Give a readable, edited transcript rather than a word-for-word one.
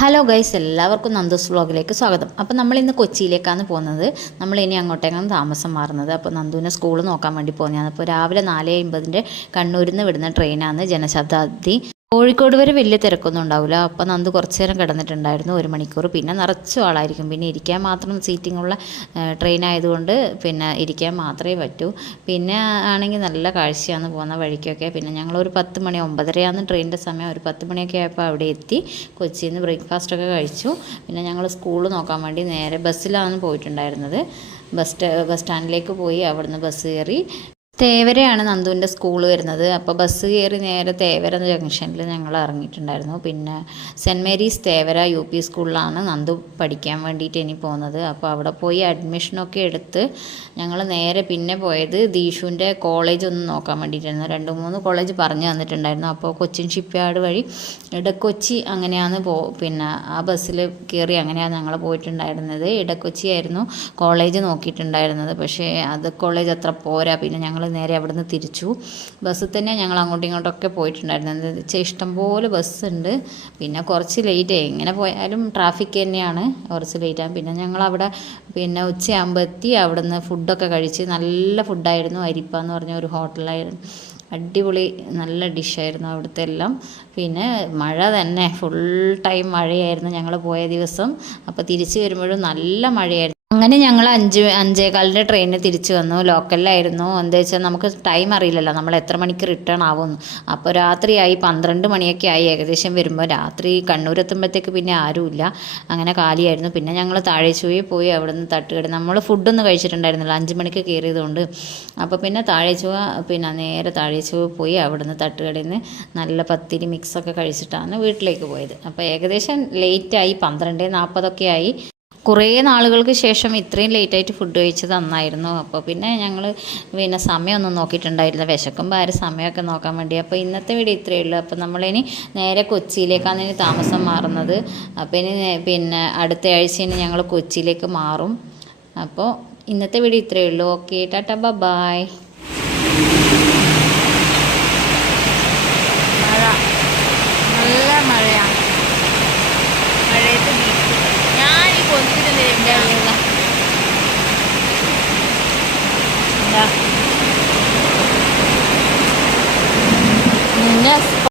Hello guys, എല്ലാവർക്കും നന്ദൂസ് വ്ളോഗിലേക്ക് സ്വാഗതം. അപ്പോൾ നമ്മളിന്ന് കൊച്ചിയിലേക്കാണ് പോകുന്നത്. നമ്മളിനി അങ്ങോട്ടേക്കാണ് താമസം മാറുന്നത്. അപ്പോൾ നന്ദുവിനെ സ്കൂൾ നോക്കാൻ വേണ്ടി പോകുന്നതാണ്. അപ്പോൾ രാവിലെ 4:50 കണ്ണൂരിൽ നിന്ന് വിടുന്ന ട്രെയിനാണ് ജനശതാബ്ദി. കോഴിക്കോട് വരെ വലിയ തിരക്കൊന്നും ഉണ്ടാവില്ല. അപ്പോൾ നന്ദു കുറച്ച് നേരം കിടന്നിട്ടുണ്ടായിരുന്നു, 1 മണിക്കൂർ. പിന്നെ നിറച്ചു ആളായിരിക്കും. പിന്നെ ഇരിക്കാൻ മാത്രം സീറ്റിങ്ങുള്ള ട്രെയിൻ ആയതുകൊണ്ട് പിന്നെ ഇരിക്കാൻ മാത്രമേ പറ്റൂ. പിന്നെ ആണെങ്കിൽ നല്ല കാഴ്ചയാണ് പോകുന്ന വഴിക്കൊക്കെ. പിന്നെ ഞങ്ങളൊരു 10 മണി 9:30 ട്രെയിനിൻ്റെ സമയം. ഒരു 10 മണിയൊക്കെ ആയപ്പോൾ അവിടെ എത്തി. കൊച്ചിയിൽ നിന്ന് ബ്രേക്ക്ഫാസ്റ്റൊക്കെ കഴിച്ചു. പിന്നെ ഞങ്ങൾ സ്കൂൾ നോക്കാൻ വേണ്ടി നേരെ ബസ്സിലാണ് പോയിട്ടുണ്ടായിരുന്നത്. ബസ് സ്റ്റാൻഡിലേക്ക് പോയി. അവിടുന്ന് ബസ് കയറി. തേവരയാണ് നന്ദുവിൻ്റെ സ്കൂൾ വരുന്നത്. അപ്പോൾ ബസ് കയറി നേരെ തേവര ജംഗ്ഷനിൽ ഞങ്ങൾ ഇറങ്ങിയിട്ടുണ്ടായിരുന്നു. പിന്നെ സെൻറ്റ് മേരീസ് തേവര UP സ്കൂളിലാണ് നന്ദു പഠിക്കാൻ വേണ്ടിയിട്ട് ഇനി പോകുന്നത്. അപ്പോൾ അവിടെ പോയി അഡ്മിഷനൊക്കെ എടുത്ത് ഞങ്ങൾ നേരെ പിന്നെ പോയത് ദീഷുവിൻ്റെ കോളേജ് ഒന്ന് നോക്കാൻ വേണ്ടിയിട്ടായിരുന്നു. 2-3 കോളേജ് പറഞ്ഞു തന്നിട്ടുണ്ടായിരുന്നു. അപ്പോൾ കൊച്ചിൻ ഷിപ്പ്യാർഡ് വഴി ഇടക്കൊച്ചി അങ്ങനെയാണ് പിന്നെ ആ ബസ്സിൽ കയറി അങ്ങനെയാണ് ഞങ്ങൾ പോയിട്ടുണ്ടായിരുന്നത്. ഇടക്കൊച്ചിയായിരുന്നു കോളേജ് നോക്കിയിട്ടുണ്ടായിരുന്നത്. പക്ഷേ അത് കോളേജ് അത്ര പോരാ. പിന്നെ ഞങ്ങൾ നേരെ അവിടെ നിന്ന് തിരിച്ചു. ബസ്സിൽ തന്നെ ഞങ്ങൾ അങ്ങോട്ടും ഇങ്ങോട്ടൊക്കെ പോയിട്ടുണ്ടായിരുന്നു. എന്താ വെച്ചാൽ ഇഷ്ടംപോലെ ബസ്സുണ്ട്. പിന്നെ കുറച്ച് ലേറ്റ് ആയി. എങ്ങനെ പോയാലും ട്രാഫിക് തന്നെയാണ്, കുറച്ച് ലേറ്റാകും. പിന്നെ ഞങ്ങളവിടെ പിന്നെ ഉച്ചയാകുമ്പോൾ എത്തി. അവിടെ നിന്ന് ഫുഡൊക്കെ കഴിച്ച് നല്ല ഫുഡായിരുന്നു. അരിപ്പ എന്ന് പറഞ്ഞ ഒരു ഹോട്ടലായിരുന്നു. അടിപൊളി നല്ല ഡിഷായിരുന്നു അവിടുത്തെ എല്ലാം. പിന്നെ മഴ തന്നെ, ഫുൾ ടൈം മഴയായിരുന്നു ഞങ്ങൾ പോയ ദിവസം. അപ്പോൾ തിരിച്ച് വരുമ്പോഴും നല്ല മഴയായിരുന്നു. അങ്ങനെ ഞങ്ങൾ 5:15 ട്രെയിനിന് തിരിച്ചു വന്നു. ലോക്കലിലായിരുന്നു. എന്താ വെച്ചാൽ നമുക്ക് ടൈം അറിയില്ലല്ലോ നമ്മൾ എത്ര മണിക്ക് റിട്ടേൺ ആവുമെന്ന്. അപ്പോൾ രാത്രിയായി, 12 മണിയൊക്കെ ആയി ഏകദേശം വരുമ്പോൾ. രാത്രി കണ്ണൂരെത്തുമ്പോഴത്തേക്ക് പിന്നെ ആരുമില്ല, അങ്ങനെ കാലിയായിരുന്നു. പിന്നെ ഞങ്ങൾ താഴേച്ചുവയിൽ പോയി. അവിടെ നിന്ന് തട്ടുകട നമ്മൾ ഫുഡൊന്നും കഴിച്ചിട്ടുണ്ടായിരുന്നില്ല, 5 മണിക്ക് കയറിയതുകൊണ്ട്. അപ്പോൾ പിന്നെ താഴേച്ചുവ പിന്നെ നേരെ താഴേച്ചുവ പോയി. അവിടെ നിന്ന് തട്ടുകടയിൽ നിന്ന് നല്ല പത്തിരി മിക്സൊക്കെ കഴിച്ചിട്ടാണ് വീട്ടിലേക്ക് പോയത്. അപ്പോൾ ഏകദേശം ലേറ്റായി, 12:40 ആയി. കുറേ നാളുകൾക്ക് ശേഷം ഇത്രയും ലേറ്റായിട്ട് ഫുഡ് കഴിച്ചത് നന്നായിരുന്നു. അപ്പോൾ പിന്നെ ഞങ്ങൾ പിന്നെ സമയമൊന്നും നോക്കിയിട്ടുണ്ടായില്ല. വിശക്കുമ്പോൾ ആരും സമയമൊക്കെ നോക്കാൻ വേണ്ടി. അപ്പോൾ ഇന്നത്തെ വീഡിയോ ഇത്രയേ ഉള്ളൂ. അപ്പോൾ നമ്മളിനി നേരെ കൊച്ചിയിലേക്കാണ് ഇനി താമസം മാറുന്നത്. അപ്പോൾ ഇനി പിന്നെ അടുത്ത ആഴ്ച ഇനി ഞങ്ങൾ കൊച്ചിയിലേക്ക് മാറും. അപ്പോൾ ഇന്നത്തെ വീഡിയോ ഇത്രയേ ഉള്ളൂ. Okay, tata, bye. മഴ, നല്ല മഴയാണ്. മഴയത്ത് ഞാൻ ഈ കൊച്ചിട്ടുണ്ടായിരുന്നില്ല. നിന്നെ